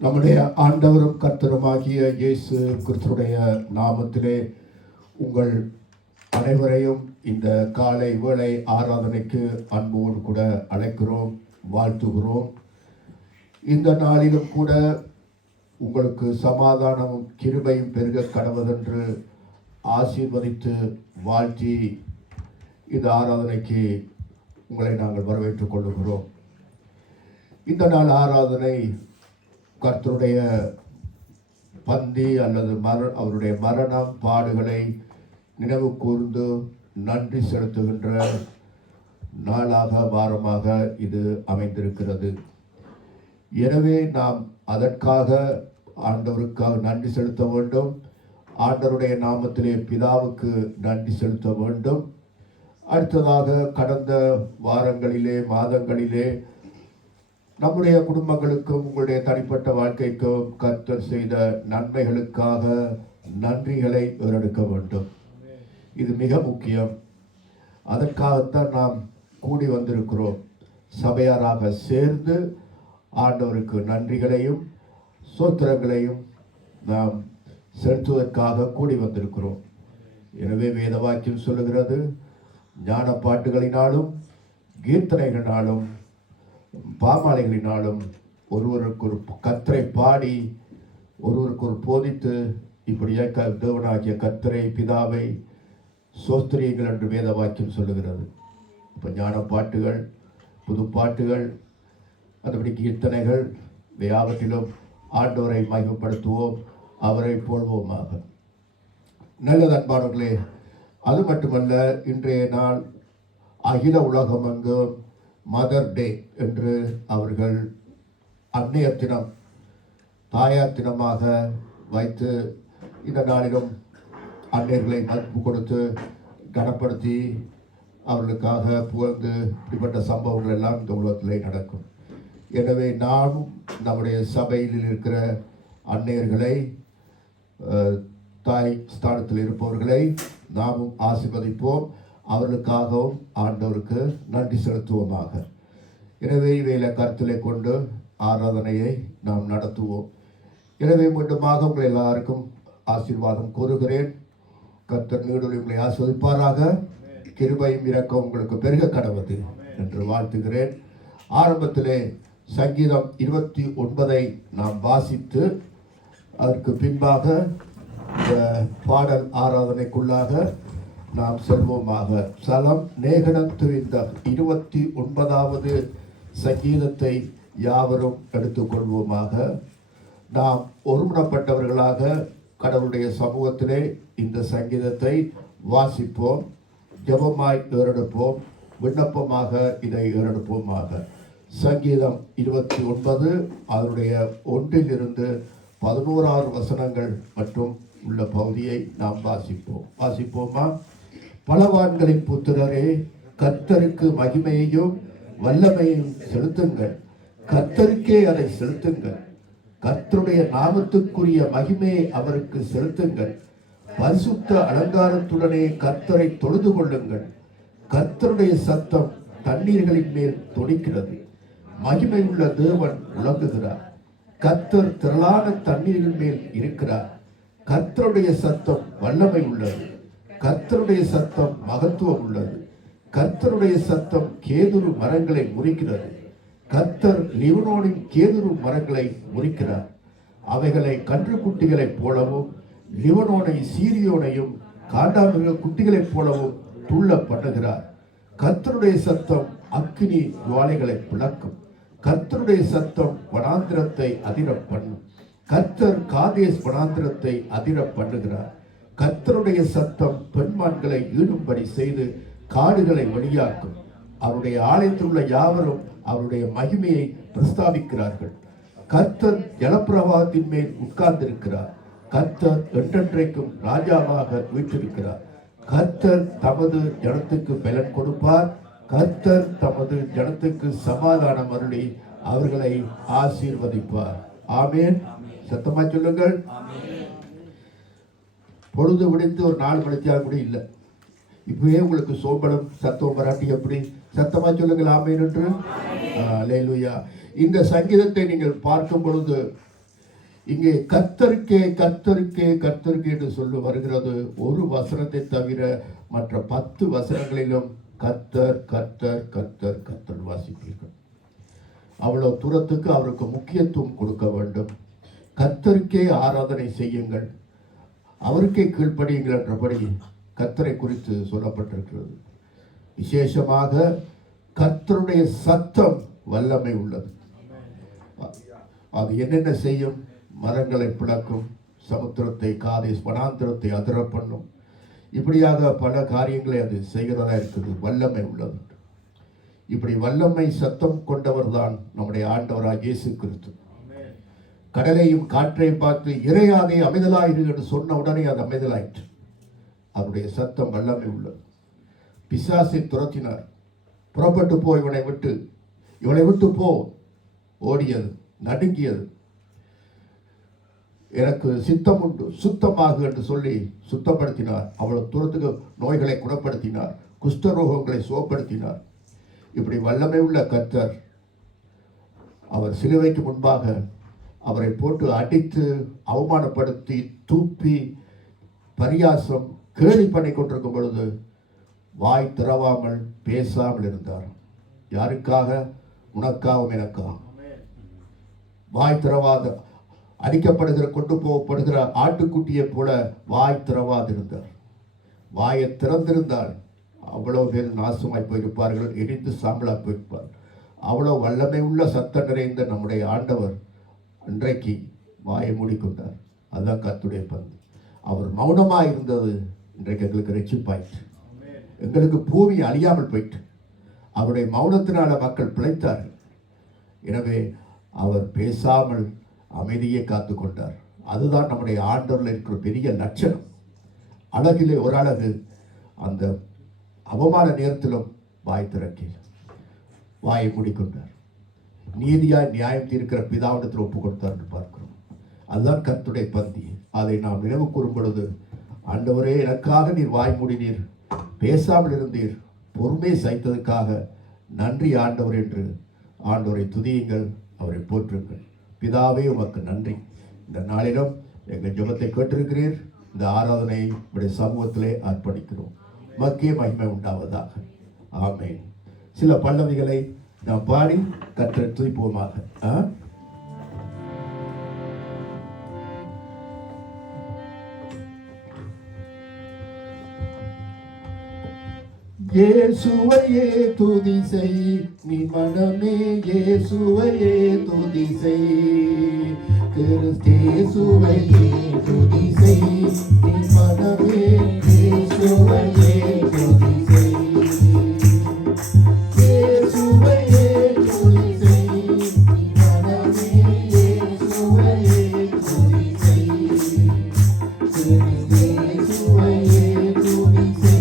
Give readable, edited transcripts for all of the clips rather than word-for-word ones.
நம்முடைய ஆண்டவரும் கர்த்தருமாகிய இயேசு கிறிஸ்துடைய நாமத்திலே உங்கள் அனைவரையும் இந்த காலை வேளை ஆராதனைக்கு அன்போடு கூட அழைக்கிறோம், வாழ்த்துகிறோம். இந்த நாளிலும் கூட உங்களுக்கு சமாதானமும் கிருபையும் பெருக கடவதென்று ஆசீர்வதித்து வாழ்த்தி இந்த ஆராதனைக்கு உங்களை நாங்கள் வரவேற்றுக் கொள்ளுகிறோம். இந்த நாள் ஆராதனை கர்த்தருடைய பந்தி அல்லது அவருடைய மரணம் பாடுகளை நினைவு கூர்ந்து நன்றி செலுத்துகின்ற நாளாக வாரமாக இது அமைந்திருக்கிறது. எனவே நாம் அதற்காக ஆண்டவருக்காக நன்றி செலுத்த வேண்டும். ஆண்டவருடைய நாமத்திலே பிதாவுக்கு நன்றி செலுத்த வேண்டும். அடுத்ததாக கடந்த வாரங்களிலே மாதங்களிலே நம்முடைய குடும்பங்களுக்கும் உங்களுடைய தனிப்பட்ட வாழ்க்கைக்கும் கர்த்தர் செய்த நன்மைகளுக்காக நன்றிகளை ஏறெடுக்க வேண்டும். இது மிக முக்கியம். அதற்காகத்தான் நாம் கூடி வந்திருக்கிறோம். சபையாராக சேர்ந்து ஆண்டவருக்கு நன்றிகளையும் சோத்திரங்களையும் நாம் செலுத்துவதற்காக கூடி வந்திருக்கிறோம். எனவே வேத வாக்கியம் சொல்லுகிறது, ஞான பாட்டுகளினாலும் கீர்த்தனைகளினாலும் பாமாலைகளினாலும் ஒருவருக்கு ஒரு கர்த்தரை பாடி ஒருவருக்கு ஒரு போதித்து இப்படியாக தேவனாகிய கர்த்தரை பிதாவை சோஸ்திரியுங்கள் என்று வேத வாக்கியம் சொல்லுகிறது. இப்போ ஞான பாட்டுகள், புது பாட்டுகள், அதுபடி கீர்த்தனைகள் யாவற்றிலும் ஆண்டவரை மகிமைப்படுத்துவோம், அவரை போல்வோமாக. நல்லது அன்பானவர்களே, அது மட்டுமல்ல, இன்றைய நாள் அகில உலகமெங்கும் மதர் டே என்று அவர்கள் அன்னையர் தினம், தாயார் தினமாக வைத்து இந்த நாளிலும் அன்னையர்களை மதிப்பு கொடுத்து கனப்படுத்தி அவர்களுக்காக புகழ்ந்து இப்படிப்பட்ட சம்பவங்கள் எல்லாம் இந்த உலகத்திலே நடக்கும். எனவே நானும் நம்முடைய சபையில் இருக்கிற அன்னையர்களை, தாய் ஸ்தானத்தில் இருப்பவர்களை நாமும் ஆசீர்வதிப்போம், அவர்களுக்காகவும் ஆண்டவருக்கு நன்றி செலுத்துவோமாக. எனவே இவையில கருத்திலே கொண்டு ஆராதனையை நாம் நடத்துவோம். எனவே மீண்டுமாக உங்களை எல்லாருக்கும் ஆசீர்வாதம் கூறுகிறேன். கர்த்தர் நீடொலி உங்களை ஆஸ்வதிப்பாராக. கிருபையும் இரக்கம் உங்களுக்கு பெருக கடவது என்று வாழ்த்துகிறேன். ஆரம்பத்திலே சங்கீதம் 29 நாம் வாசித்து அதற்கு பின்பாக பாடல் ஆராதனைக்குள்ளாக நாம் செல்வோமாக. சலம் நேகனத்து இந்த 29வது சங்கீதத்தை யாவரும் எடுத்துக்கொள்வோமாக. நாம் ஒருமுனப்பட்டவர்களாக கடவுளுடைய சமூகத்திலே இந்த சங்கீதத்தை வாசிப்போம், ஜெபமாய் ஏறெடுப்போம், விண்ணப்பமாக இதை ஏறெடுப்போமாக. சங்கீதம் 29 அதனுடைய 1 to 11 வசனங்கள் மற்றும் உள்ள பகுதியை நாம் வாசிப்போமா? பலவான்களின் புத்திரரே, கர்த்தருக்கு மகிமையையும் வல்லமையையும் செலுத்துங்கள். கர்த்தருக்கே அதை செலுத்துங்கள். கர்த்தருடைய நாமத்துக்குரிய மகிமையை அவருக்கு செலுத்துங்கள். பரிசுத்த அலங்காரத்துடனே கர்த்தரை தொழுது கொள்ளுங்கள். கர்த்தருடைய சத்தம் தண்ணீர்களின் மேல் தொனிக்கிறது. மகிமை உள்ள தேவன் விளங்குகிறார். கர்த்தர் திரளான தண்ணீரின் மேல் இருக்கிறார். கர்த்தருடைய சத்தம் வல்லமை உள்ளது. கர்த்தருடைய சத்தம் மகத்துவம் உள்ளது. கர்த்தருடைய சத்தம் கேதுரு மரங்களை முறிக்கிறது. கர்த்தர் லிபனோனின் கேதுரு மரங்களை முறிக்கிறார். அவைகளை கன்று குட்டிகளைப் போலவும் லிபனோனை சீரியோனையும் காண்டாமிருக குட்டிகளைப் போலவும் துள்ள பண்ணுகிறார். கர்த்தருடைய சத்தம் அக்கினி ஜுவாலைகளை பிளக்கும். கர்த்தருடைய சத்தம் வனாந்திரத்தை அதிர பண்ணும். கர்த்தர் காதேஸ் வனாந்திரத்தை அதிர பண்ணுகிறார். கர்த்தருடைய சத்தம் பெண்மான்களை ஈடும்படி செய்து காடுகளை வழியாக்கும். அவருடைய ஆலயத்தில் உள்ள யாவரும் அவருடைய மகிமையை பிரஸ்தாபிக்கிறார்கள். கர்த்தர் ஜலப்பிரவாகத்தின் மேல் உட்கார்ந்திருக்கிறார். கர்த்தர் என்றென்றைக்கும் ராஜாவாக வீற்றிருக்கிறார். கர்த்தர் தமது ஜனத்துக்கு பலன் கொடுப்பார். கர்த்தர் தமது ஜனத்துக்கு சமாதானம் அருளி அவர்களை ஆசீர்வதிப்பார். ஆமேன். சத்தமா சொல்லுங்கள். பொழுது விடுத்து ஒரு 4 மணித்தியாக கூட இல்லை. இப்பவே உங்களுக்கு சோம்பலம் சத்தம் வராட்டி எப்படி? சத்தமா சொல்லுங்கள் ஆமேன் என்று. அல்லேலூயா. இந்த சங்கீதத்தை நீங்கள் பார்க்கும் பொழுது இங்கே கர்த்தருக்கே கர்த்தருக்கே கர்த்தருக்கே என்று சொல்லி வருகிறது. ஒரு வசனத்தை தவிர மற்ற 10 வசனங்களிலும் கர்த்தர் கர்த்தர் கர்த்தர் கர்த்தர் வாசிப்பீர்கள். அவ்வளவு தூரத்துக்கு அவருக்கு முக்கியத்துவம் கொடுக்க வேண்டும். கர்த்தருக்கே ஆராதனை செய்யுங்கள், அவருக்கே கீழ்ப்படியுங்கள் என்றபடி கர்த்தரை குறித்து சொல்லப்பட்டிருக்கிறது. விசேஷமாக கர்த்தருடைய சத்தம் வல்லமை உள்ளது. அது என்னென்ன செய்யும்? மரங்களை பிளக்கும், சமுத்திரத்தை காதேஸ் வனாந்திரத்தை அதிர பண்ணும். இப்படியாக பல காரியங்களை அது செய்கிறதா இருக்குது. வல்லமை உள்ளது. இப்படி வல்லமை சத்தம் கொண்டவர் தான் நம்முடைய ஆண்டவராக இயேசு கிறிஸ்து. கடலையும் காற்றையும் பார்த்து இறையாதே அமைதலாயிரு என்று சொன்ன உடனே அது அமைதலாயிற்று. அவருடைய சத்தம் வல்லமை உள்ளது. பிசாசை துரத்தினார். புறப்பட்டு போ, இவனை விட்டு போ. ஓடியது, நடுங்கியது. எனக்கு சித்தம் உண்டு, சுத்தமாக என்று சொல்லி சுத்தப்படுத்தினார். அவ்வளவு தூரத்துக்கு நோய்களை குணப்படுத்தினார், குஷ்டரோகங்களை சுகப்படுத்தினார். இப்படி வல்லமை உள்ள கர்த்தர் அவர் சிலுவைக்கு முன்பாக அவரை போட்டு அடித்து அவமானப்படுத்தி தூப்பி பரியாசம் கேலி பண்ணி கொண்டிருக்கும் பொழுது வாய் திறவாமல் பேசாமல் இருந்தார். யாருக்காக? உனக்காகவும் எனக்காக. வாய் திறவாத, அடிக்கப்படுகிற கொண்டு போகப்படுகிற ஆட்டுக்குட்டியை போல வாய் திறவாதிருந்தார். வாயை திறந்திருந்தால் அவ்வளவு பேர் நாசமாய் போயிருப்பார்கள், எரிந்து சாம்பலா போயிருப்பார். அவ்வளவு வல்லமை உள்ள சத்தம் நிறைந்த நம்முடைய ஆண்டவர் அன்றைக்கு வாயை மூடிக்கொண்டார். அதுதான் கர்த்தருடைய பந்து. அவர் மௌனமாக இருந்தது இன்றைக்கு எங்களுக்கு ரட்சிப்பாயிற்று. எங்களுக்கு பூமி அழியாமல் போயிட்டு அவருடைய மௌனத்தினால மக்கள் பிழைத்தார்கள். எனவே அவர் பேசாமல் அமைதியை காத்து கொண்டார். அதுதான் நம்முடைய ஆண்டவரில் இருக்கிற பெரிய லட்சணம். அழகிலே ஒரு அழகு, அந்த அவமான நேரத்திலும் வாய் திறக்கி வாயை மூடிக்கொண்டார். நீதியாய் நியாயம் தீர்க்கிற பிதாவிடத்தில் ஒப்பு கொடுத்தார் என்று பார்க்கிறோம். அதுதான் கர்த்தருடைய பந்தி. அதை நாம் நினைவு கூறும் பொழுது, ஆண்டவரே எனக்காக நீர் வாய் மூடினீர், பேசாமல் இருந்தீர், பொறுமை சைத்ததுக்காக நன்றி ஆண்டவர் என்று ஆண்டவரை துதியுங்கள், அவரை போற்றுங்கள். பிதாவே உமக்கு நன்றி. இந்த நாளிலும் எங்கள் ஜெபத்தை கேட்டிருக்கிறீர். இந்த ஆராதனை உடைய சமூகத்திலே அர்ப்பணிக்கிறோம். மக்கே மகிமை உண்டாவதாக. ஆமென். சில பல்லவிகளை நாம் பாடி கர்த்தரை துதிப்போமாக. இயேசுவையே துதி செய் நீ மனமே, இயேசுவையே துதி செய். கிறிஸ்தேசுவையே துதி செய் நீ மனமே, இயேசுவையே துதி செய். இயேசுவையே துதி செய் நீ மனமே, இயேசுவையே துதி செய். கிறிஸ்தேசுவையே துதி செய்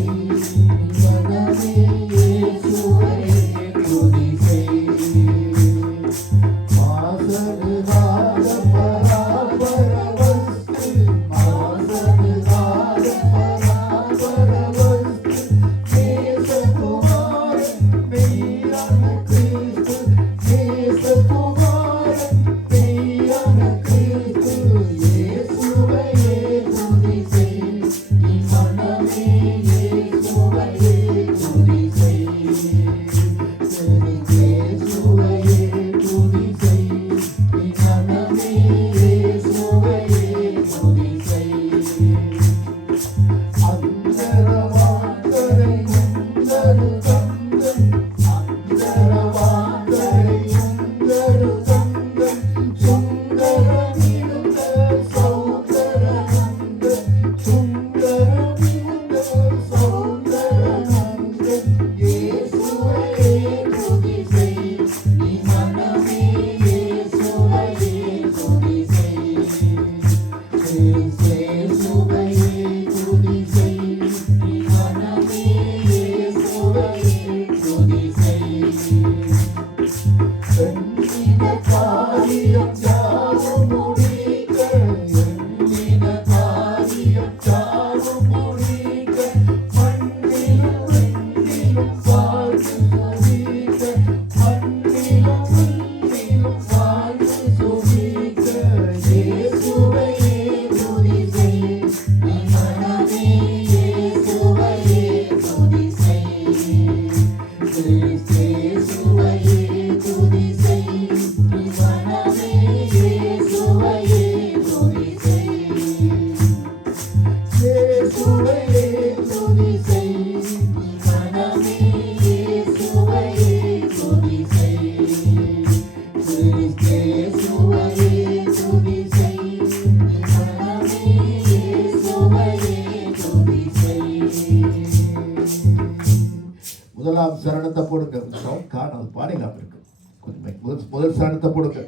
இல்லாமல் இருக்கு. கொஞ்சம் முதல் ஸ்தானத்தை போடுங்க.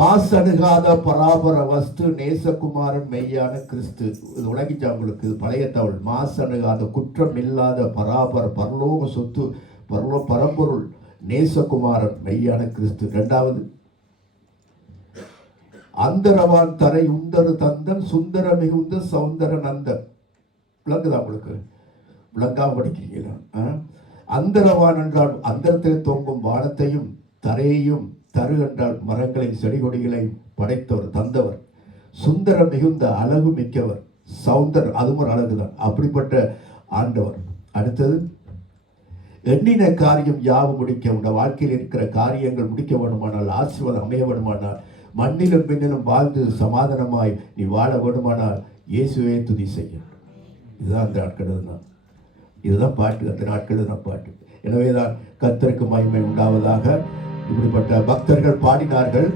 மாசணுகாத பராபர வஸ்து நேசகுமாரன் மெய்யான கிறிஸ்து. இது உலகிச்சா உங்களுக்கு, இது பழைய தவள். மாசணுகாத குற்றம் இல்லாத பராபர பரலோக சொத்து பரம்பொருள் நேசகுமாரன் மெய்யான கிறிஸ்து. இரண்டாவது, அந்தரவான் தரை உந்தரு தந்தன் சுந்தர மிகுந்த சௌந்தர நந்தன். விளங்குதா உங்களுக்கு? விளங்காம படிக்கிறீங்களா? அந்தரவான் என்றால் அந்தரத்தில் தொங்கும் வானத்தையும் தரையையும், தரு என்றால் மரங்களையும் செடி கொடிகளை படைத்தவர், தந்தவர். சுந்தர மிகுந்த அழகு மிக்கவர், சௌந்தர் அதுவும் ஒரு அழகுதான், அப்படிப்பட்ட ஆண்டவர். அடுத்தது, எண்ணின காரியம் யாவும் முடிக்க, உங்கள் வாழ்க்கையில் இருக்கிற காரியங்கள் முடிக்க வேண்டுமானால், ஆசீர்வாதம் அமைய வேண்டுமானால், மண்ணிலும் பின்னிலும் வாழ்ந்து சமாதானமாய் நீ வாழ வேண்டுமானால் இயேசுவே துதி செய்ய. இதுதான் அந்த நாட்கள் தான், இதுதான் பாட்டு, அந்த நாட்கள் தான் பாட்டு. எனவேதான் கர்த்தருக்கு மகிமை உண்டாவதாக இப்படிப்பட்ட பக்தர்கள் பாடினார்கள்.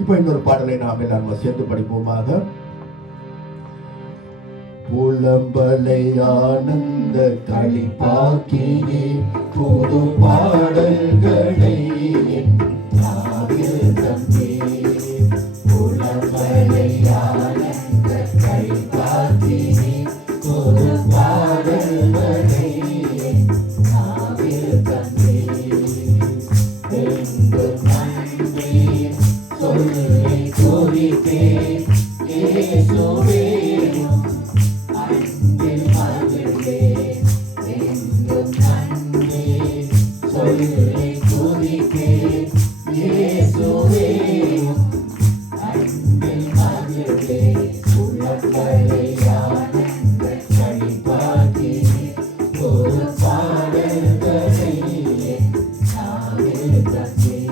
இப்ப இன்னொரு பாடலை நாம் எல்லாரும் சேர்ந்து படிப்போமாக. புலம்பலை ஆனந்த களிப்பாக்கினே புது பாடல்களை தந்தே. புலம்பலை ஆனந்த களிப்பாக்கினே புது பாடல்களை தந்தே. சொல்லை கோரிக்கே இயேசுவே அன்பில் மகிழ்வே எங்கும் நன்றி. சொல்லை கோரிக்கே இயேசுவே அன்பில் மகிழ்வே. உலகளை ஆனந்த களிப்பாக்கி ஒரு பாடல்களை நாவில் தந்தே.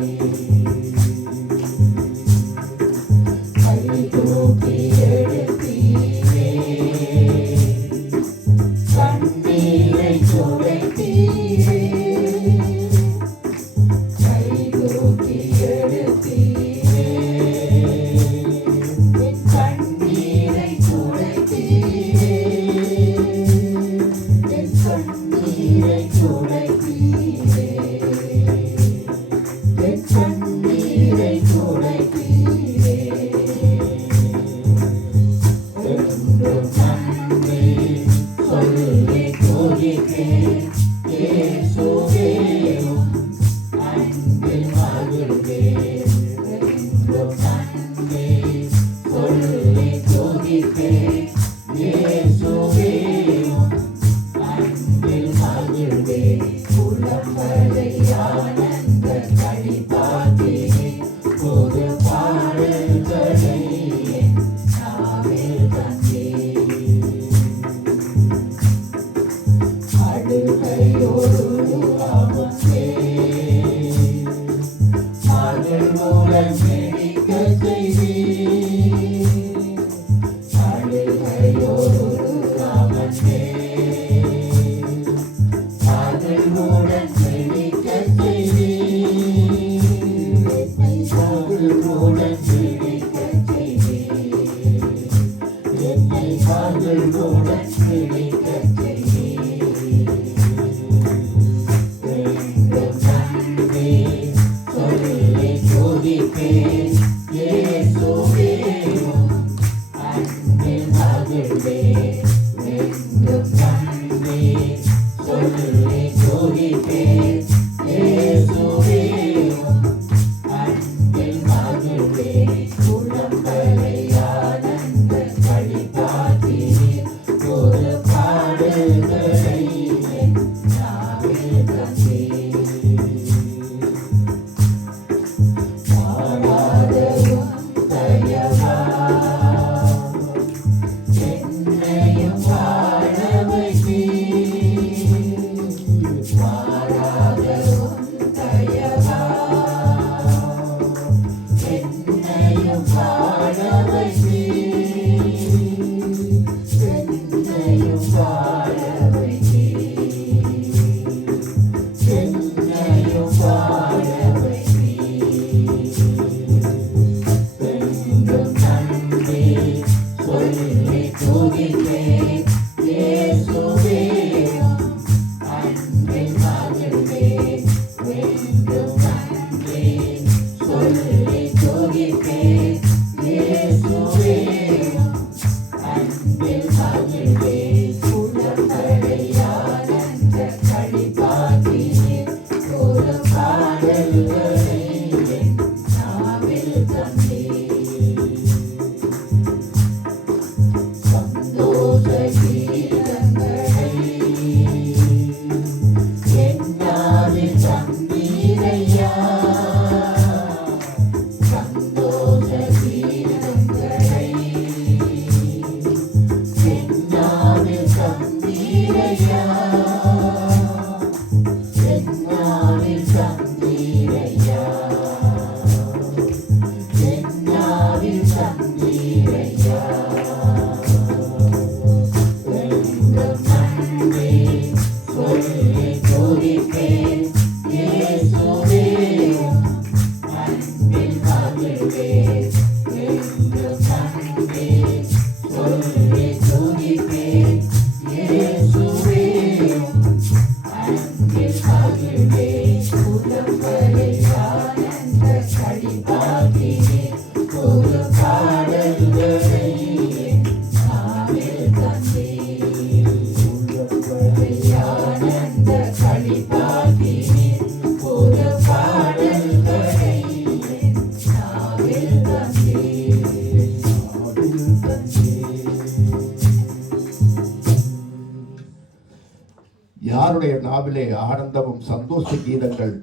நாவிலே ஆனந்தமும் சந்தோஷ கீதங்கள்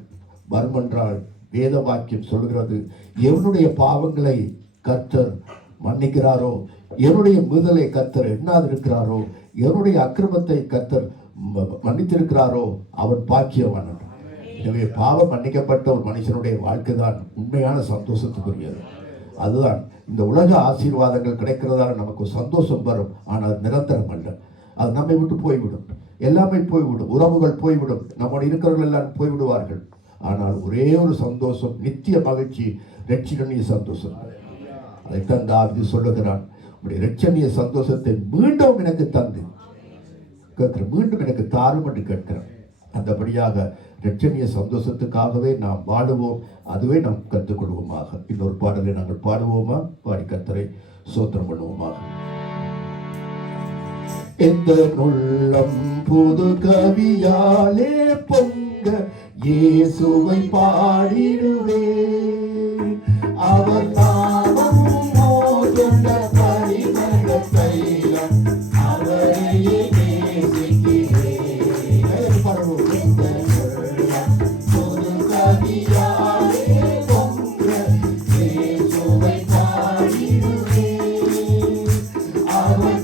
வரும் என்றால் வேத வாக்கியம் சொல்கிறது, எவனுடைய பாவங்களை கர்த்தர் மன்னிக்கிறாரோ, எவனுடைய மீறலை கர்த்தர் எண்ணாதிருக்கிறாரோ, எவனுடைய அக்கிரமத்தை கர்த்தர் மன்னித்திருக்கிறாரோ அவன் பாக்கியவான். எனவே பாவம் மன்னிக்கப்பட்ட ஒரு மனுஷனுடைய வாழ்க்கை தான் உண்மையான சந்தோஷத்துக்குரியது. அதுதான் இந்த உலக ஆசீர்வாதங்கள் கிடைக்கிறதால நமக்கு சந்தோஷம் வரும், ஆனால் நிரந்தரம் அல்ல. அது நம்மை விட்டு போய்விடும், எல்லாமே போய்விடும், உறவுகள் போய்விடும், நம்மோடு இருக்கிறவர்கள் எல்லாம் போய்விடுவார்கள். ஆனால் ஒரே ஒரு சந்தோஷம், நித்திய மகிழ்ச்சி, இரட்சணிய சந்தோஷம். அதைத்தான் தாவீது சொல்லுகிறான், உடைய இரட்சணிய சந்தோஷத்தை மீண்டும் எனக்கு தந்து கேட்கிற, மீண்டும் எனக்கு தாரும் என்று கேட்கிறேன். அந்தபடியாக இரட்சணிய சந்தோஷத்துக்காகவே நாம் வாழுவோம், அதுவே நாம் கற்றுக்கொள்வோமாக. இன்னொரு பாடலை நாங்கள் பாடுவோமா? பாடி கர்த்தரை ஸ்தோத்திரம் பண்ணுவோமாக. எந்த உள்ளம் புது கவியாலே பொங்க இயேசுவை பாடிடுவே, அவர் நாமம் மோதுண்ட பரிமள தைலம், அவரையே நேசிக்கிறேன். எந்த உள்ளம் புது கவியாலே பொங்க இயேசுவை பாடிடுவே, அவர்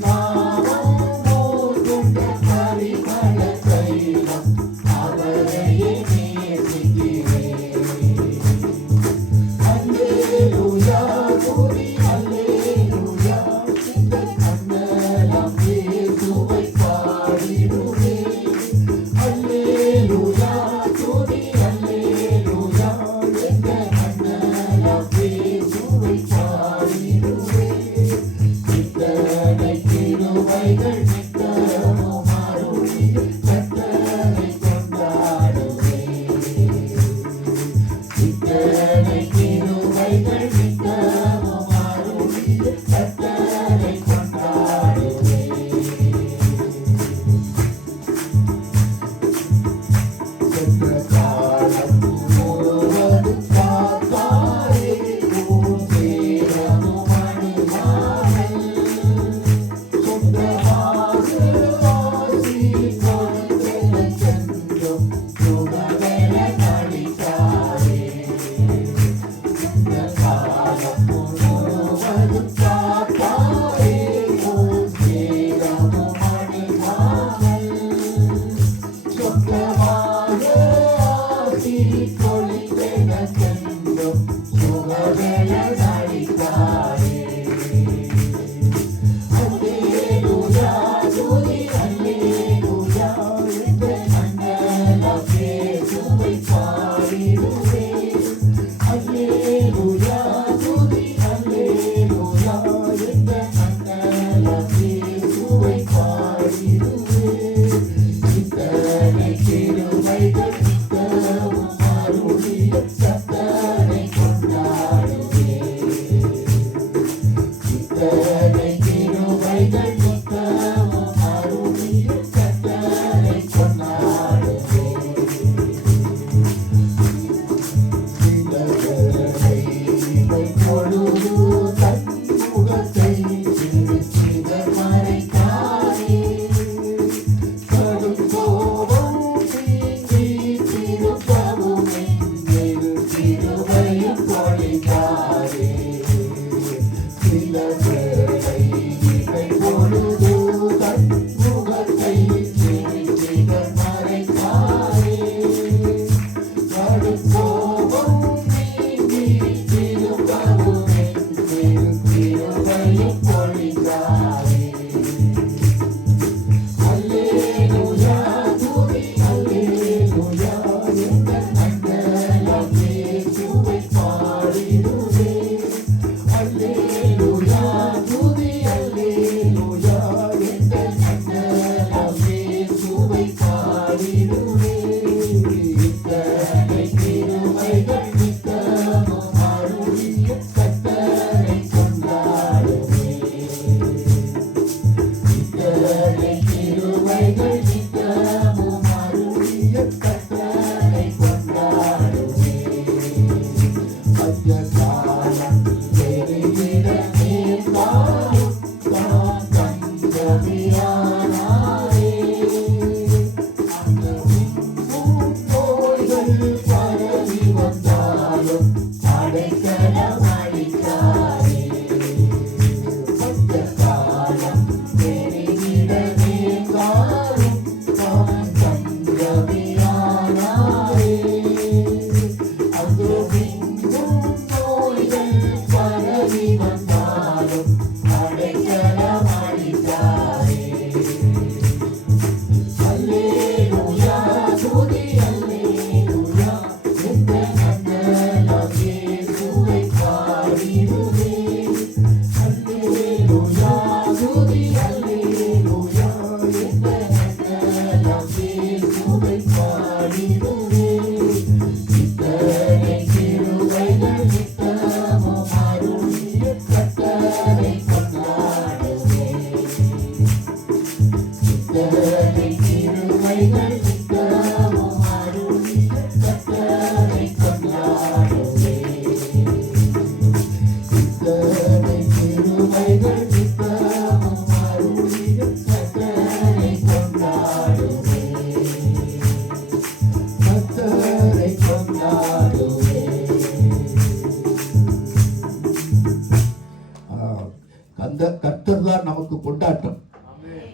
அந்த கர்த்தர் தான் நமக்கு கொண்டாட்டம்,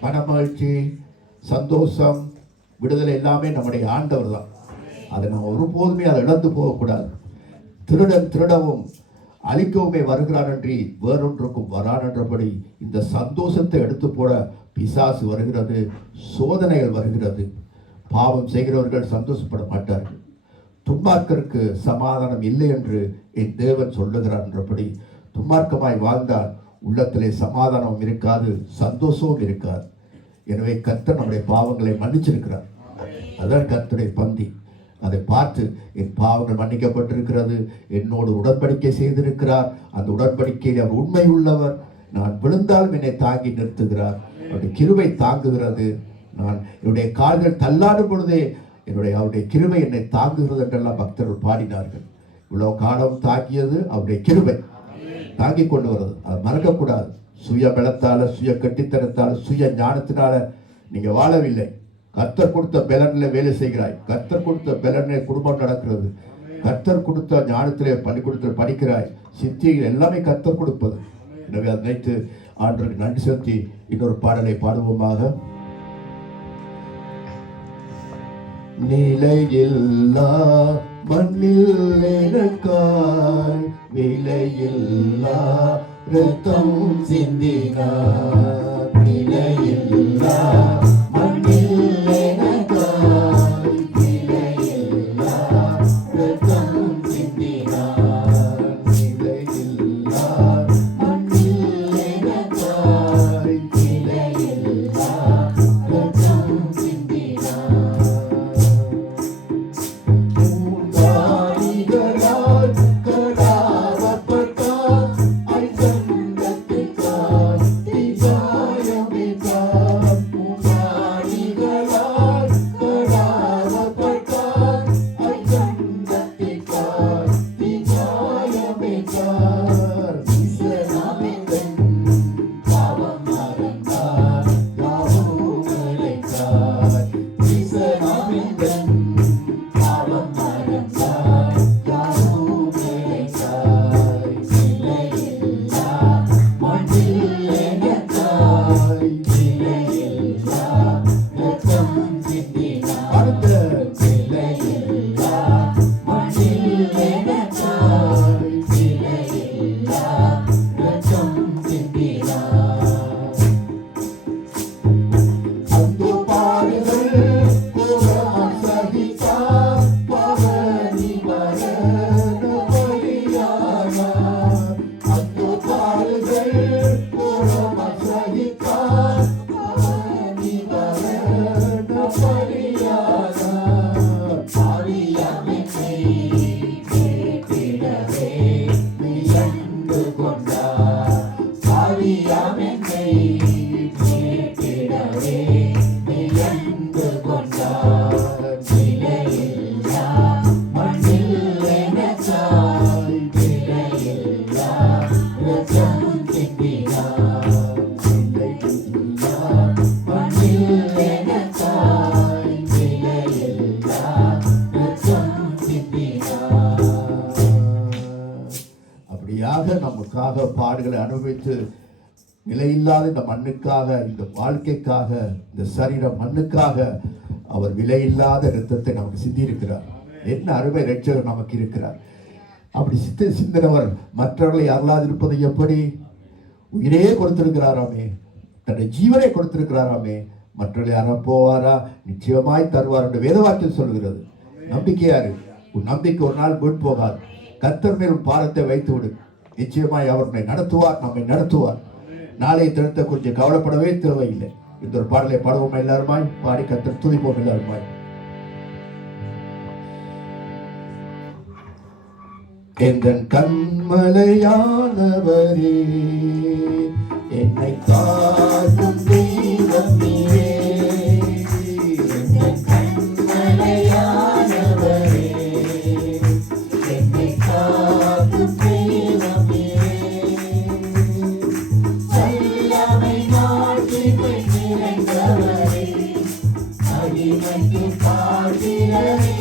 மனமகிழ்ச்சி, சந்தோஷம், விடுதலை எல்லாமே நம்முடைய ஆண்டவர் தான். அதை நம்ம ஒருபோதுமே அதை இழந்து போகக்கூடாது. திருடன் திருடவும் அழிக்கவுமே வருகிறான் என்று வேறொன்றுக்கும் வரான் என்றபடி இந்த சந்தோஷத்தை எடுத்து போட பிசாசு வருகிறது, சோதனைகள் வருகிறது. பாவம் செய்கிறவர்கள் சந்தோஷப்பட மாட்டார்கள். துன்மார்க்கருக்கு சமாதானம் இல்லை என்று என் தேவன் சொல்லுகிறார் என்றபடி துன்மார்க்கமாய் வாழ்ந்தால் உள்ளத்திலே சமாதானம் இருக்காது, சந்தோஷமும் இருக்காது. எனவே கர்த்தர் நம்முடைய பாவங்களை மன்னிச்சிருக்கிறார். அதான் கர்த்தருடைய பந்தி. அதை பார்த்து என் பாவங்கள் மன்னிக்கப்பட்டிருக்கிறது, என்னோடு உடன்படிக்கை செய்திருக்கிறார், அந்த உடன்படிக்கையில் அவர் உண்மை உள்ளவர், நான் விழுந்தாலும் என்னை தாங்கி நிறுத்துகிறார், அவருடைய கிருபை தாங்குகிறது, நான் என்னுடைய கால்கள் தள்ளாடும் பொழுதே அவருடைய கிருபை என்னை தாங்குகிறது என்றெல்லாம் பக்தர்கள் பாடினார்கள். இவ்வளவு காலம் தாக்கியது அவருடைய கிருபை, தாங்கி கொண்டு வருது. அதை மறக்கக்கூடாது. சுய பலத்தால, சுய கட்டித்தனத்தால, சுய ஞானத்தினால நீங்க வாழவில்லை. கர்த்தர் கொடுத்த பலனில் வேலை செய்கிறாய், கர்த்தர் கொடுத்த பலனில் குடும்பம் நடக்கிறது, கர்த்தர் கொடுத்த ஞானத்திலே பள்ளிக்கூடத்தில் படிக்கிறாய், சித்திகள் எல்லாமே கர்த்தர் கொடுப்பது. எனவே அதை நினைத்து ஆண்டவருக்கு நன்றி செலுத்தி இன்னொரு பாடலை பாடுவோமாக. நிலையில்லா மண்ணில் எனக்காய் விலையில்லா ரத்தம் சிந்தினார், நிலையில்லா மண்ணில் எனக்காய் விலையில்லா ரத்தம் சிந்தினார், நிலையில்லா மண்ணில் எனக்காய் விலையில்லா ரத்தம் சிந்தினார். மூன்றாடிகளால் கடாவப்பட்டார், ஐந்தங்கத்திற்காய் திஜாயமிட்டார். மூன்றாடிகளால் கடாவப்பட்டார், ஐந்தங்கத்திற்காய் திஜாயமிட்டார். ஈஸ்வரனாமிதன் பாவம் மறந்தார், யாவும் அழைத்தார். ஈஸ்வரனாமிதன் பாவம் மறந்தார், யாவும் அழைத்தார். நிலையில்லா மண்ணில் எனக்காய் விலையில்லா ரத்தம் சிந்தினார். நிலையில்லா மண்ணில் எனக்காய் விலையில்லா ரத்தம் சிந்தினார். அந்தோ பாடுகள் கோபமாய் சகித்தார், பாவனி மரண பலியானார். அந்தோ பாடுகள் கோபமாய் சகித்தார், பாவனி மரண பலியானார். பாவியாமென்னை கேட்டிடவே வியந்து கொண்டார், பாவியாமென்னை கேட்டிடவே வியந்து கொண்டார். நிலையில்லா மண்ணில் எனக்காய் விலையில்லா ரத்தம் சிந்தினார், நிலையில்லா மண்ணில் எனக்காய் விலையில்லா ரத்தம் சிந்தினார். அப்படியாக நமக்காக பாடுகளை அனுபவித்து நிலையில்லாத இந்த மண்ணுக்காக, இந்த வாழ்க்கைக்காக, இந்த சரீர மண்ணுக்காக அவர் விலையில்லாத இரத்தத்தை நமக்கு சிந்தியிருக்கிறார். என்ன அருமை ரட்சகர் நமக்கு இருக்கிறார். அப்படி சிந்தினவர் மற்றவர்களை அருளாதிருப்பது எப்படி? உயிரே கொடுத்திருக்கிறாராமே, தன்னுடைய ஜீவனை கொடுத்திருக்கிறாராமே, மற்றவர்களை அற போவாரா? நிச்சயமாய் தருவார் என்று வேதவாக்கியம் சொல்கிறது. நம்பிக்கையாரு, உன் நம்பிக்கை ஒரு நாள் வீண் போகாது. கர்த்தர் மேலும் பாரத்தை வைத்து விடு, நிச்சயமாய் அவர் நம்மை நடத்துவார், நம்மை நடத்துவார். நாளைய தினத்தை கொஞ்சம் கவலைப்படவே தேவையில்லை. இந்த ஒரு பாடலை பாடுவோம் எல்லாருமாய், பாடி கர்த்தர் துதிப்போம் எல்லாருமாய். எந்தன் கண்மலையானவரே, என்னை காக்கும் தெய்வம் நீரே. எந்தன் கண்மலையானவரே, என்னை காக்கும் தெய்வம் நீரே. வல்லமை மாட்சிமை நிறைந்தவரே, மகிமைக்கு பாத்திரரே.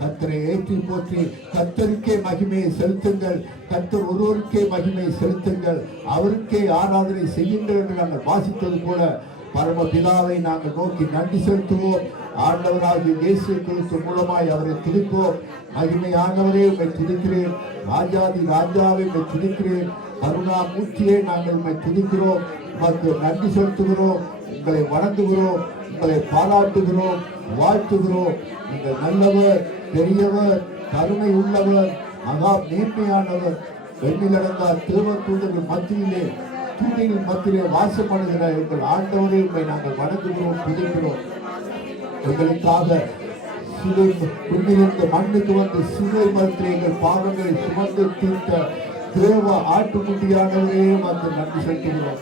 கர்த்தரை ஏற்றி போற்றி கர்த்தருக்கே மகிமையை செலுத்துங்கள், கர்த்தர் ஒருவருக்கே மகிமையை செலுத்துங்கள், அவருக்கே ஆராதனை செய்யுங்கள் என்று நாங்கள் வாசித்தது போல பரமபிதாவை நாங்கள் நோக்கி நன்றி செலுத்துவோம். ஆண்டவராகிய இயேசு கிறிஸ்து மூலமாய் அவரை துதிப்போம். மகிமையானவரே உம்மை துதிக்கிறேன். ராஜாதி ராஜாவை உம்மை துதிக்கிறேன். கருணாமூர்த்தியை நாங்கள் உம்மை துதிக்கிறோம். உமக்கு நன்றி செலுத்துகிறோம். உங்களை வணங்குகிறோம். உங்களை பாராட்டுகிறோம், வாழ்த்துகிறோம். நீங்கள் நல்லவர், பெரியவர், கருணை உள்ளவர், மகா மேன்மையானவர். வெண்ணிலடங்கா திருவத்தூதர்கள் மத்தியிலே தூணிகள் மத்தியிலே வாசப்படுகிற எங்கள் ஆண்டவரை உண்மை நாங்கள் வணங்குகிறோம், துதிக்கிறோம். எங்களுக்காக சிலை புண்ணிலிருந்து மண்ணுக்கு வந்து சிலை மரத்தில் எங்கள் பாவங்களை சுமந்து தீர்த்த தேவ ஆட்டுக்குட்டியானவரே உமக்கு நன்றி செலுத்துகிறோம்.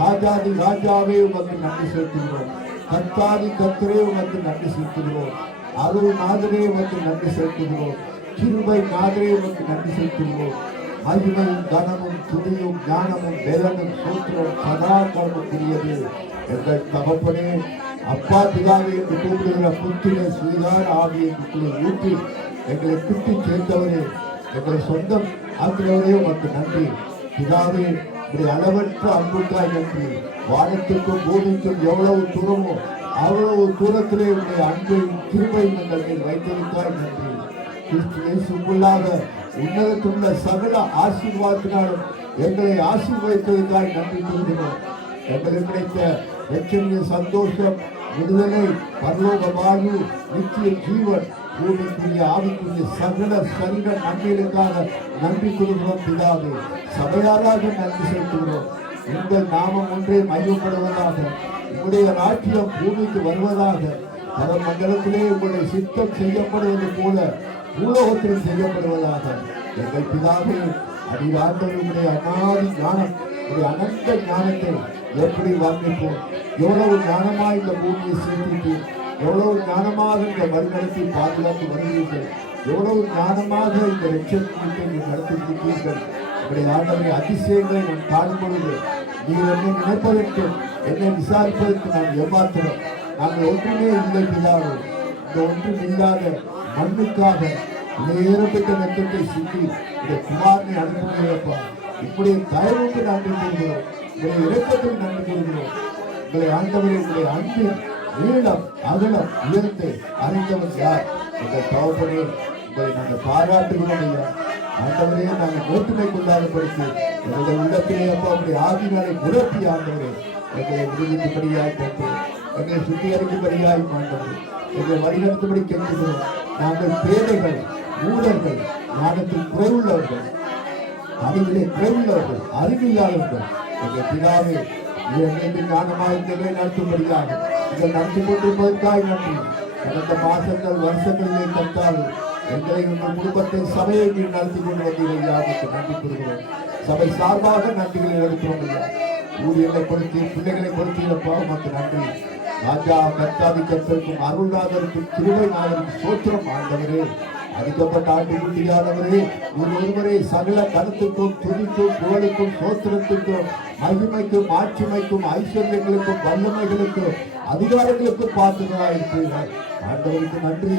ராஜாதி ராஜாவே உமக்கு நன்றி செலுத்துகிறோம். கர்த்தாதி கர்த்தரே உமக்கு நன்றி செலுத்துகிறோம். அருள் நாதரே உமக்கு நன்றி செலுத்துகிறோம். கிருபை நாதரே உமக்கு நன்றி செலுத்துகிறோம். மகிமையும் கனமும் துணியும் ஞானமும் வேதமும் சூத்திரம் சதா காலமுக்குரியது. எங்கள் தகப்பனே, அப்பா பிதாவை என்று கூப்பிடுகிற புத்திர சுயதார ஆவியை ஊற்றி எங்களை பிட்டு சேர்ந்தவரே, எங்களை சொந்தம் ஆக்குறவரே உமக்கு நன்றி. பிதாவே, இப்படி அளவற்ற அன்புக்காய் நன்றி. வானத்திற்கும் பூமிக்கும் எவ்வளவு தூரமோ அவ்வளவு தூரத்திலே உடைய அன்பையும் கிருபையும் எங்கள் மேல் வைத்திருக்காய் நன்றி. கிறிஸ்து இயேசுக்குள்ளாக உன்னதத்துள்ள சகல ஆசீர்வாதத்தினாலும் எங்களை ஆசீர்வதித்ததற்காய் நன்றி கூறுகிறோம். எங்களுக்கு கிடைத்த ரட்சணிய சந்தோஷம், விடுதலை, பரலோக வாழ்வு, நித்திய ஜீவன், பூமிக்குரிய ஆவிக்குரிய சகல சரீர நன்மைகளுக்காக நன்றி கூறுகிறோம். பிதாவே, சபையாராக நன்றி செலுத்துகிறோம். உங்கள் நாமம் ஒன்றே மையப்படுவதாக, உங்களுடைய ராஜ்யம் பூமிக்கு வருவதாக, பரமண்டலத்திலே உங்களுடைய சித்தம் செய்யப்படுவது போல பூலோகத்தில் செய்யப்படுவதாக. எங்கள் பிதாவே, அடியாண்டவர்களுடைய அநாதி ஞானம், ஒரு அனந்த ஞானத்தை எப்படி வர்ணிப்போம்? எவ்வளவு ஞானமாக இந்த பூமியை சேர்த்து, எவ்வளவு ஞானமாக இந்த வருடத்தை பாதுகாத்து வருகிறீர்கள், எவ்வளவு ஞானமாக இந்த லட்சத்தை நடத்தியிருக்கிறீர்கள். உங்களுடைய ஆண்டவரை அதிசயங்களை நான் காணும் பொழுது நீங்கள் என்னை நினைப்பதற்கும் என்னை விசாரிப்பதற்கு நான் ஏமாத்துறோம். நாங்கள் ஒன்றுமே இல்லை பிதாவே. இந்த ஒன்றும் இல்லாத மண்ணுக்காக நேரப்பட்ட நெத்தத்தை சிந்தி இந்த குமாரனை அனுப்புகிறப்பா, இப்படி தயவுக்கு நன்றி கூறுகிறோம். உங்களுடைய இரக்கத்தில் நன்றி கூறுகிறோம். உங்களை ஆண்டவரை, உங்களுடைய அன்பின் நீளம் அகலம் உயர்த்தை அறிந்தவர் யார்? எங்கள் தகப்பனே, உங்களை நாங்கள் பாராட்டுகிறோம் ஐயா. ஆண்டவரே, நாங்கள் நோட்டுமை கொண்டாடப்படுத்தி எங்களுடைய உள்ளத்திலே அப்பா அப்படி ஆதினாலை நிரப்பி ஆண்டவரே எங்களை விடுவிக்கும்படியாய் தந்து எங்களை சுத்திகரிக்கும்படியாய் ஆண்டவரே எங்களை வழிநடத்தும்படி கெஞ்சுகிறோம். நாங்கள் பேதைகள், ஊழர்கள், ஞானத்தில் குறைவுள்ளவர்கள், அறிவிலே குறைவுள்ளவர்கள், அறிவில்லாதவர்கள். எங்கள் பிதாவே, எங்களுக்கு ஞானமாக எங்களை நடத்தும்படியாக இதை நடத்தி கொண்டிருப்பதற்காக நன்றி. கடந்த மாசங்கள் வருஷங்களிலே கற்றால் எங்களை உங்கள் குடும்பத்தை சபையை நீர் நடத்தி கொண்டு வந்தீர்கள். நன்றி கூறுகிறோம். சபை சார்பாக நன்றிகளை எடுக்கிறோம் ஐயா. ஊழியர்களை கொடுத்து பிள்ளைகளை கொடுத்தீரப்பா, உமக்கு நன்றி. ராஜா கர்த்தாதி கர்த்தருக்கும் அருள்நாதருக்கும் கிருபைநாதருக்கும் சோத்திரம் ஆண்டவரே. அடிக்கப்பட்ட ஆட்டுக்குட்டியானவரே, ஒருவரே சகல கருத்துக்கும் துதிக்கும் புகழுக்கும் சோத்திரத்திற்கும் மகிமைக்கும் ஆட்சிமைக்கும் ஐஸ்வர்யங்களுக்கும் வல்லமைகளுக்கும் அதிகாரங்களுக்கும் பாத்திரமாக இருக்கிறீர்கள். ஆண்டவருக்கு நன்றி.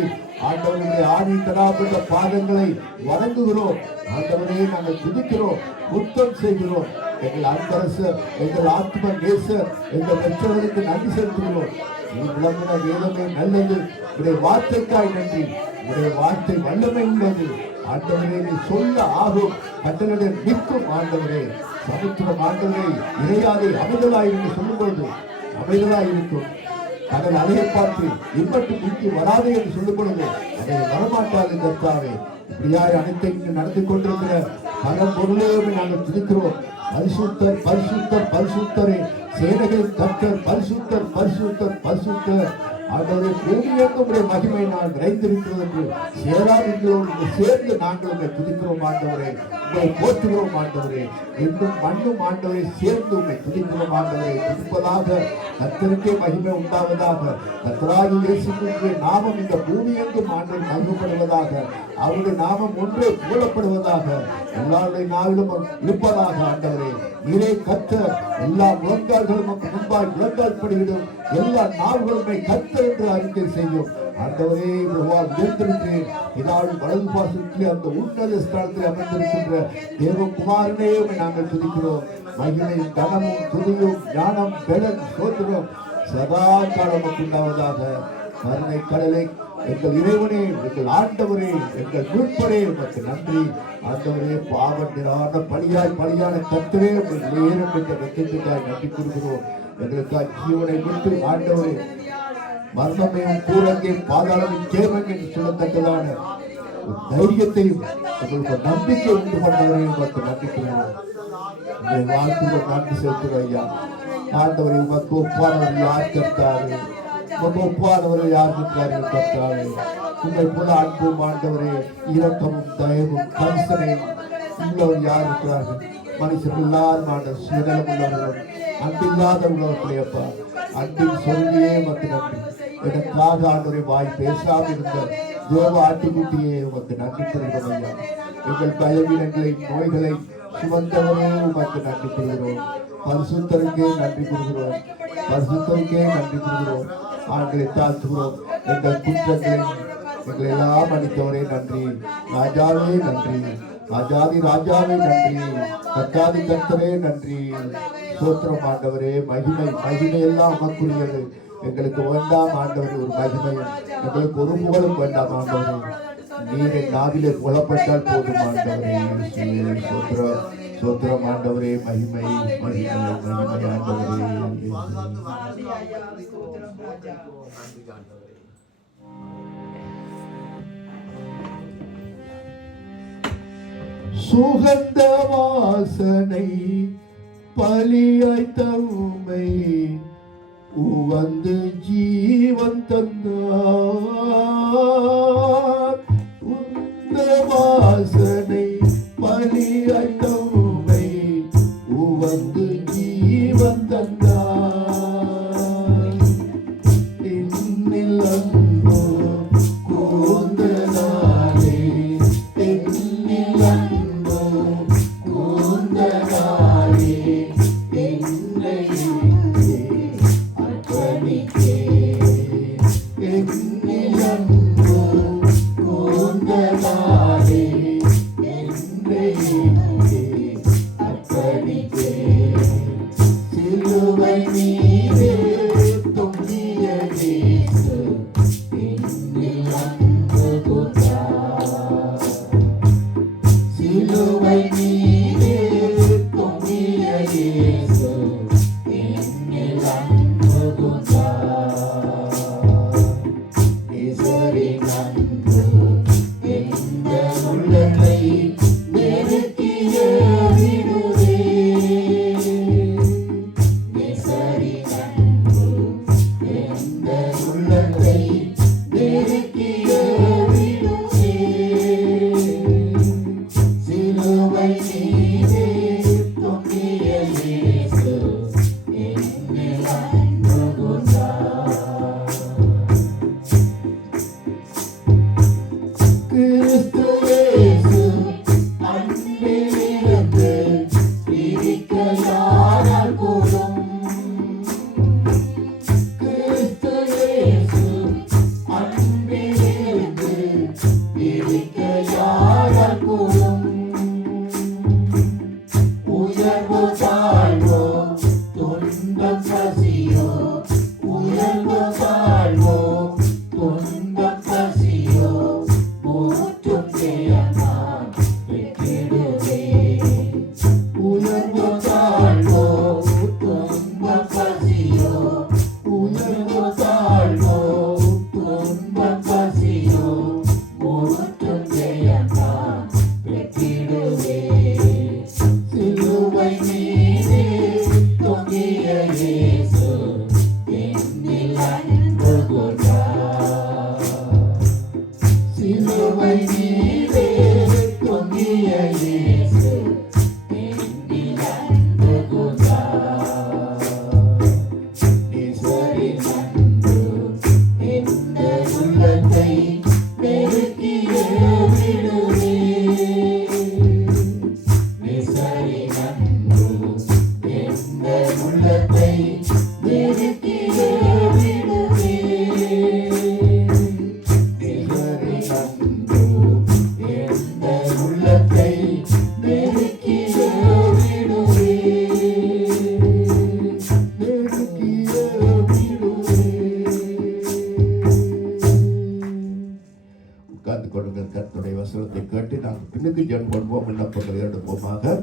ஆண்டவருடைய ஆணி தடாப்பட்ட பாதங்களை வணங்குகிறோம். ஆண்டவரே, நாங்கள் துதிக்கிறோம், முத்தம் செய்கிறோம். எங்கள் அன்பரசர், எங்கள் ஆத்ம நேசர், எங்கள் பெற்றோர்களுக்கு நன்றி செலுத்துகிறோம். நீ விளம்பின வேதமே நல்லது. உடைய வார்த்தைக்காய் நன்றி. உடைய வார்த்தை வல்லமை உள்ளது. ஆண்டவரே, நீ சொல்ல ஆகும் கட்டளை நிற்கும். ஆண்டவரே, சமுத்திரம் ஆண்டவரே இறையாதை அமைதலாய் என்று சொல்லும்போது அமைதலாய் இருக்கும். கடல் அலையை பார்த்து இன்பட்டு நீக்கி வராதே என்று சொல்லும் பொழுது அதை வரமாட்டாது. கர்த்தாவே, இப்படியாய் அனைத்தையும் நடந்து கொண்டிருக்கிற பல பொருளையுமே நாங்கள் துதிக்கிறோம். பரிசுத்தர், பரிசுத்தர், பரிசுத்தரே, சேனைகளின் கர்த்தர், பரிசுத்தர், பரிசுத்தர், பரிசுத்தர். ஆண்டவரே, பூமியங்களுடைய மகிமை நான் நிறைந்திருக்கிறது. சேராதீங்களோடு சேர்ந்து நாங்கள் உங்களை துதிக்கிறோம் ஆண்டவரே. உங்களை போற்றுகிறோம் ஆண்டவரே. இன்னும் மண்ணும் ஆண்டவரை சேர்ந்து உங்களை துதிக்கிறோம் ஆண்டவரை. துதிப்பதாக கர்த்தருக்கே மகிமை உண்டாவதாக. கர்த்தராகிய இயேசு கிறிஸ்துவின் நாமம் இந்த பூமியெங்கும் ஆண்டவர் மகிமைப்படுவதாக. அவருடைய நாமம் ஒன்றே புகழப்படுவதாக. எல்லாருடைய நாளிலும் இருப்பதாக. ஆண்டவரே, நீரே கர்த்தர். எல்லா முழங்கால்களும் முன்பாய் முழங்கால் படிவிடும். எல்லா நாள்களுமே கர்த்தர் என்று அறிக்கை செய்யும். ஆண்டவரே, உயர்ந்திருக்கிறேன். இதாலும் வலது பாசத்திலே அந்த உன்னத ஸ்தலத்தில் அமர்ந்திருக்கின்ற தேவகுமாரனே நாங்கள் துதிக்கிறோம். மகிமையும் கனமும் துதியும் ஞானம் பெலன் சோத்திரம் சதா காலமும் உண்டாவதாக. கருணை கடலை எங்கள் இறைவனே, எங்கள் ஆண்டவரே, எங்கள் மீட்பரே, உமக்கு நன்றி. ஆண்டவரே, பாவத்தினான பலியான கர்த்தரே, உங்கள் நேரம் என்ற வெற்றிக்காய் நன்றி கூறுகிறோம். எங்களுக்காக ஜீவனை விட்டு ஆண்டவரே, மரணமையும் கூரங்கே பாதாளமின் கேவன் என்று சொல்லத்தக்கதான தைரியத்தையும் உங்களுக்கு நம்பிக்கை உண்டு பண்ணவரை உமக்கு நன்றி கூறுகிறோம். உங்களை வாழ்த்துவோம், நன்றி செலுத்துகிறோம் ஐயா. ஆண்டவரை உமக்கு ஒப்பானவர் யார் கர்த்தாவே? உமக்கு ஒப்பானவர் யார் இருக்கிறார்கள் கர்த்தாவே? உங்களை போல அன்பும் ஆண்டவரே, இரக்கமும் தயவும் கரிசனையும் உள்ளவர் யார் இருக்கிறார்கள்? மனுஷர்கள் எல்லாரும் ஆண்டவர் சுயநலம் உள்ளவர்கள், அன்பில்லாத உள்ளவர்களே அப்பா. அன்பின் சொல்லியே உமக்கு நன்றி. எனக்காக ஆண்டவரை வாய் பேசாமல் இருந்த தேவ ஆட்டுக்குட்டியே உமக்கு நன்றி கூறுகிறோம் ஐயா. எங்கள் பலவீனங்களை நோய்களை சுமந்தவரே உமக்கு நன்றி கூறுகிறோம். பரிசுத்தருக்கே நன்றி கூறுகிறோம். பரிசுத்தருக்கே நன்றி கூறுகிறோம். ஆண்களை தாழ்த்துகிறோம். எங்கள் குற்றங்களை எங்களை எல்லாம் அளித்தவரே நன்றி. ராஜாவே நன்றி. ராஜாதி ராஜாவே நன்றி. கர்த்தாதி கர்த்தரே நன்றி. சோத்திரம் ஆண்டவரே. மகிமை எல்லாம் உமக்குரியது. எங்களுக்கு வேண்டாம் ஆண்டவரே ஒரு மகிமையும், எங்களுக்கு ஒரு புகழும் வேண்டாம் ஆண்டவரே. நீரை நாவிலே புகழப்பட்டால் போதும் ஆண்டவரே. சோத்திரம் ஆண்டவரே. மகிமை ஆண்டவரே. சுகந்த வாசனை பலியாய் தம்மை உவந்து ஜீவன் தந்தார். உந்த வாசனை பலியாய் தம்மை உவந்து ஜீவன் தந்தார். என்னில் அன்பு கூர்ந்ததாலே, என்னில் அன்பு கூர்ந்ததாலே என்னை உள்ளத்தை வசனத்தை கேட்டு நாங்கள் பின்னுக்கு ஜெபம் பண்ணுவோம், விண்ணப்பங்கள் எடுப்போமாக.